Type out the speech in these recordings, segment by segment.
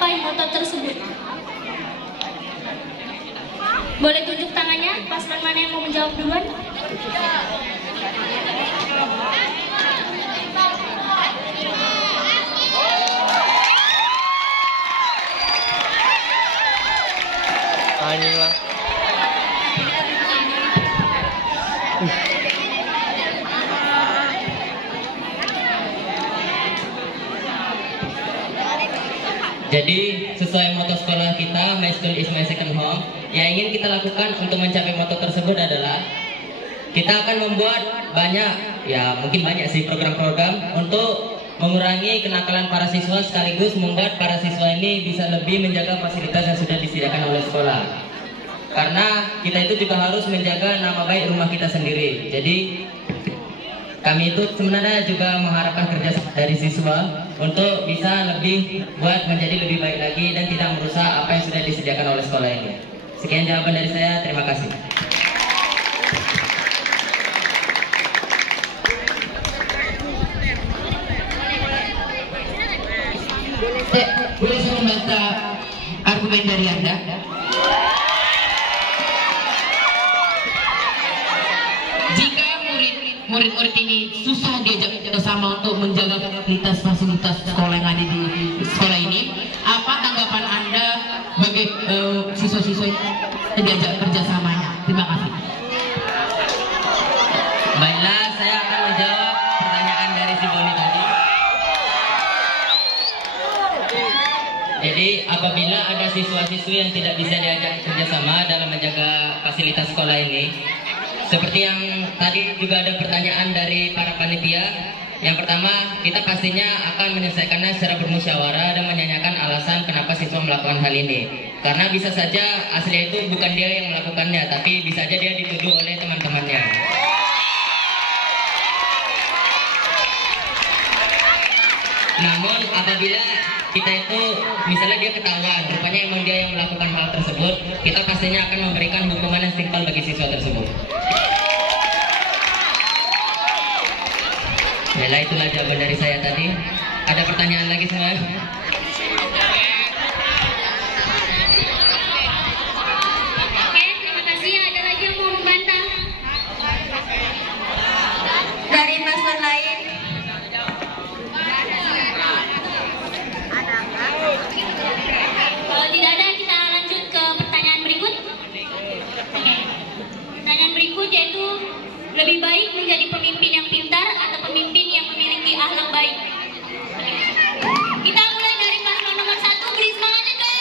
mencapai moto tersebut? Boleh tunjuk tangannya, paslon mana yang mau menjawab duluan? Anjing lah. Jadi sesuai moto sekolah kita, My School is My Second Home, yang ingin kita lakukan untuk mencapai moto tersebut adalah kita akan membuat mungkin banyak sih program-program untuk mengurangi kenakalan para siswa, sekaligus membuat para siswa ini bisa lebih menjaga fasilitas yang sudah disediakan oleh sekolah. Karena kita itu juga harus menjaga nama baik rumah kita sendiri. Jadi kami itu sebenarnya juga mengharapkan kerjasama dari siswa untuk bisa buat menjadi lebih baik lagi dan tidak merusak apa yang sudah disediakan oleh sekolah ini. Sekian jawaban dari saya, terima kasih. Boleh saya membantah argumen dari Anda? Jika murid-murid ini susah diajak sama untuk menjaga fasilitas sekolah yang ada di sekolah ini, apa tanggapan Anda bagi siswa-siswa yang diajak kerjasamanya? Terima kasih. Baiklah, saya akan menjawab pertanyaan dari si Boni tadi. Jadi apabila ada siswa-siswi yang tidak bisa diajak kerjasama dalam menjaga fasilitas sekolah ini, seperti yang tadi juga ada pertanyaan dari para panitia. Yang pertama, kita pastinya akan menyelesaikannya secara bermusyawarah dan menanyakan alasan kenapa siswa melakukan hal ini. Karena bisa saja asli itu bukan dia yang melakukannya, tapi bisa saja dia dituduh oleh teman-temannya. Namun apabila kita itu misalnya dia ketahuan, rupanya emang dia yang melakukan hal tersebut, kita pastinya akan memberikan hukuman yang setimpal bagi siswa tersebut. Baiklah, itulah jawaban dari saya tadi. Ada pertanyaan lagi semua? Oke, terima kasih. Ada lagi yang mau membantah? Dari paslon lain? Kalau tidak ada, kita lanjut ke pertanyaan berikut. Oke. Pertanyaan berikut yaitu, lebih baik menjadi pemimpin yang pintar atau pemimpin yang memiliki akhlak baik? Kita mulai dari paslon nomor 1, beri semangatnya dong.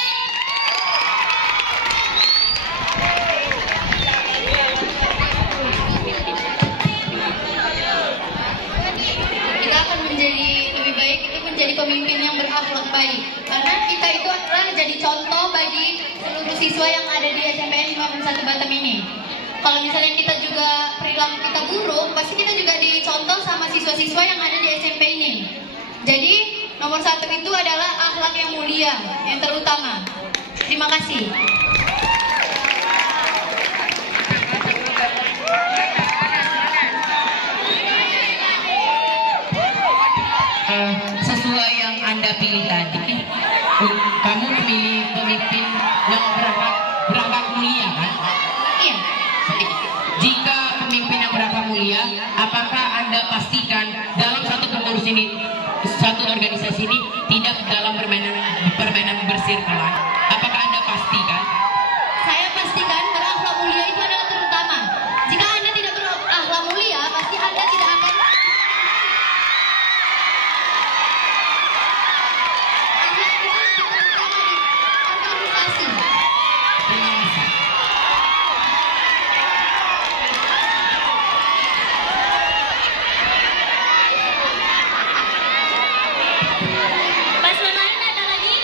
Kita akan menjadi lebih baik itu menjadi pemimpin yang berakhlak baik, karena kita itu adalah jadi contoh bagi seluruh siswa yang ada di SMPN 51 Batam ini. Kalau misalnya kita juga perilaku kita buruk, pasti kita juga dicontoh sama siswa-siswa yang ada di SMP ini. Jadi nomor 1 itu adalah akhlak yang mulia, yang terutama. Terima kasih. Sesuai yang Anda pilih tadi, kamu memilih pemimpin yang berakhlak mulia, kan? Iya. Jika pemimpin yang berakhlak mulia, apakah Anda pastikan dalam satu pengurus ini, satu organisasi ini tidak dalam permainan bersirkelan? Apakah Anda pastikan? Saya pastikan berakhlak mulia itu adalah terutama. Jika Anda tidak berakhlak mulia, pasti Anda tidak akan akhlak itu terutama di organisasi. Terima kasih. Paslon lain ada lagi?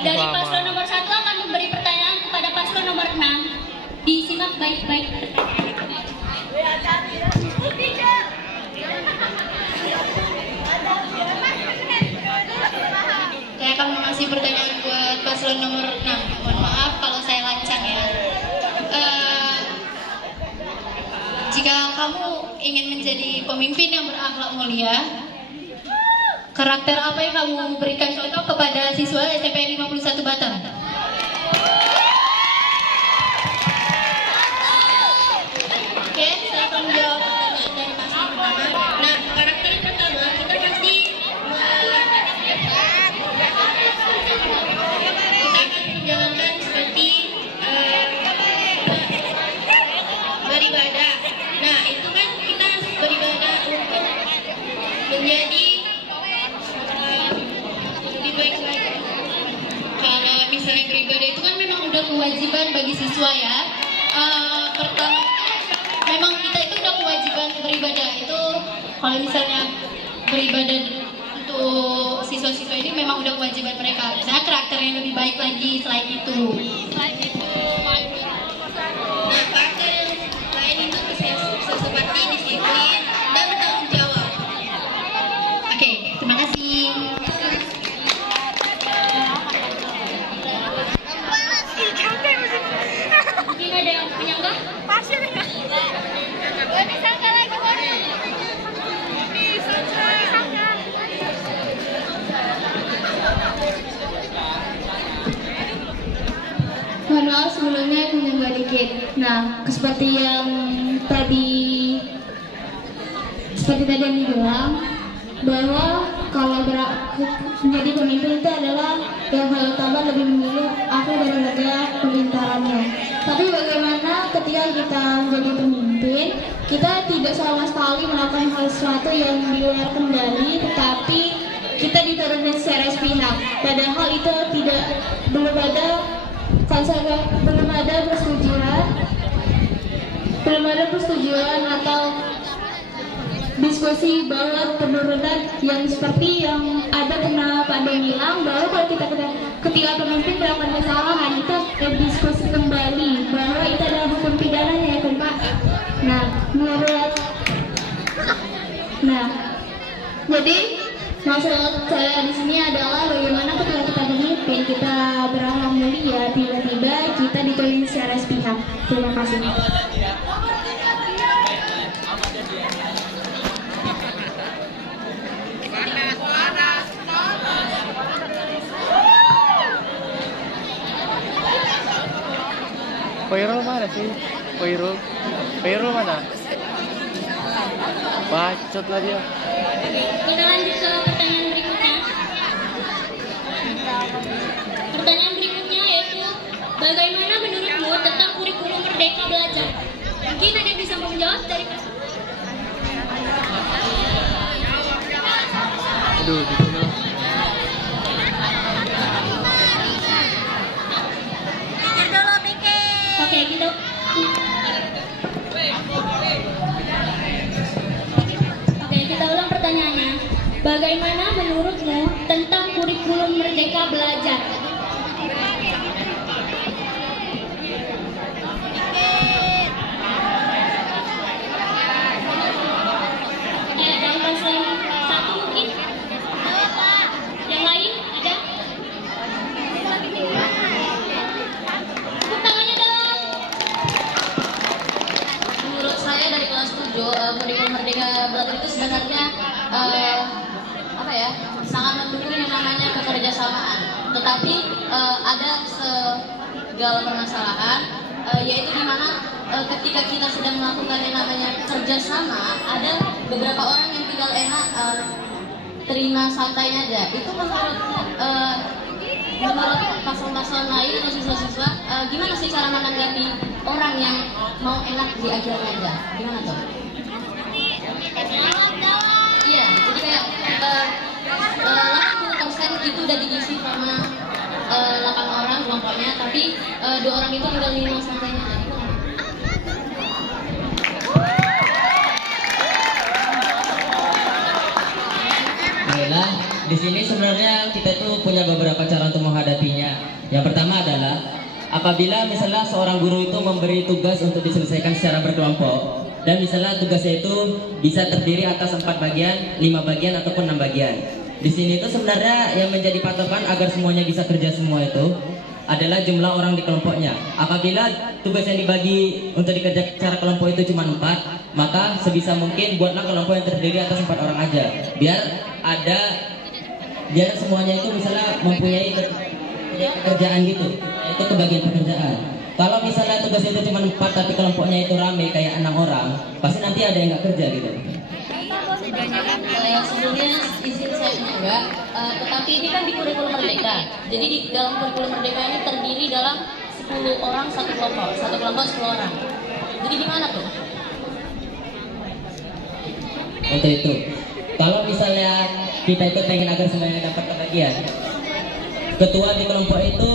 dari Lama. paslon nomor 1 akan memberi pertanyaan kepada paslon nomor 6. Disimak baik-baik pertanyaannya. Saya akan mengasih pertanyaan buat paslon nomor 6. Mohon maaf kalau saya lancang ya. Jika kamu ingin menjadi pemimpin yang berakhlak mulia, karakter apa yang kamu berikan contoh kepada siswa SMP 51 Batam? Oke, saya akan menjawab pertanyaan dari paslon pertama. Nah, karakter yang pertama kita pasti kita akan menjalankan seperti beribadah. Nah, itu kan kita beribadah untuk menjadi lebih baik lagi. Kalau misalnya beribadah itu kan memang udah kewajiban bagi siswa ya. Pertama, memang kita itu udah kewajiban beribadah. Itu kalau misalnya beribadah untuk siswa-siswa ini memang udah kewajiban mereka. Misalnya karakter yang lebih baik lagi selain itu. Nah, karakter yang lain itu bisa seperti disiplin dan bertanggung jawab. Oke, terima kasih. Mungkin ada yang menyanggah? Mohon maaf sebelumnya menyanggah dikit. Nah, seperti tadi yang dibilang bahwa kalau menjadi pemimpin itu adalah yang hal utama lebih memilih aku daripada pemerintahannya. Tapi bagaimana ketika kita menjadi pemimpin, kita tidak sama sekali melakukan hal sesuatu yang di luar kendali, tetapi kita diturunkan secara sepihak. Padahal itu belum ada persetujuan atau diskusi bahwa penurunan yang seperti yang ada pernah Pak Don bilang bahwa kalau ketika pemimpin melakukan kesalahan itu diskusi kembali bahwa itu adalah hukum pidananya ya kan Pak. Jadi maksud saya di sini adalah bagaimana ketika kita pemimpin kita berakhlak mulia tiba-tiba kita ditolong secara sepihak. Terima kasih. Koirul mana sih? Koirul mana? Bacot lah dia. Kita lanjut ke pertanyaan berikutnya. Pertanyaan berikutnya yaitu bagaimana menurutmu tentang kurikulum Merdeka Belajar? Mungkin ada yang bisa menjawab dari Aduh, gitu lah. Oke, gitu. Oke, kita ulang pertanyaannya. Bagaimana menurutmu tentang kurikulum Merdeka Belajar? Dari paslon 1 mungkin? Yang lain ada? Tepuk tangannya dong. Menurut saya dari kelas 7 kurikulum Merdeka Belajar itu sebenarnya sangat mendukung yang namanya kekerjasamaan. Tetapi ada segala permasalahan yaitu di mana ketika kita sedang melakukan yang namanya kerjasama, ada beberapa orang yang tinggal enak terima santai aja. Itu menurut paslon-paslon lain atau siswa-siswa, gimana sih cara menanggapi orang yang mau enak diajarin aja? Gimana tuh? Iya, jadi kayak 80% itu udah diisi sama 8 orang kelompoknya, tapi 2 orang itu udah terima santainya aja. Baiklah, di sini sebenarnya kita itu punya beberapa cara untuk menghadapinya. Yang pertama adalah apabila misalnya seorang guru itu memberi tugas untuk diselesaikan secara berkelompok, dan misalnya tugasnya itu bisa terdiri atas 4 bagian, 5 bagian ataupun 6 bagian. Di sini itu sebenarnya yang menjadi patokan agar semuanya bisa kerja semua itu adalah jumlah orang di kelompoknya. Apabila tugas yang dibagi untuk dikerjakan secara kelompok itu cuma 4, maka sebisa mungkin buatlah kelompok yang terdiri atas 4 orang aja. Biar semuanya itu misalnya mempunyai pekerjaan gitu, itu kebagian pekerjaan. Kalau misalnya tugas itu cuma 4 tapi kelompoknya itu rame kayak 6 orang, pasti nanti ada yang nggak kerja gitu. Sebelumnya izin saya menyanggah, tetapi ini kan di kurikulum merdeka. Jadi di dalam kurikulum merdeka ini terdiri dalam 10 orang satu kelompok 10 orang. Jadi gimana tuh? Untuk itu, kalau misalnya kita itu pengen agar semuanya dapat kebagian, ketua di kelompok itu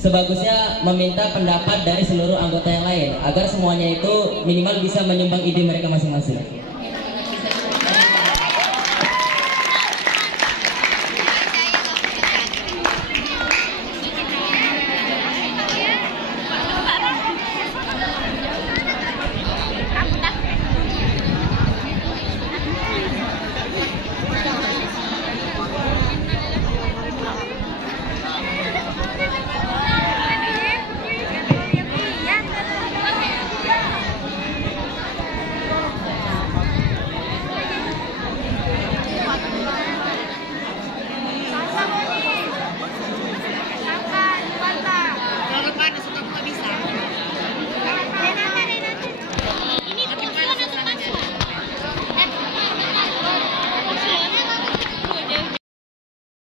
sebagusnya meminta pendapat dari seluruh anggota yang lain agar semuanya itu minimal bisa menyumbang ide mereka masing-masing.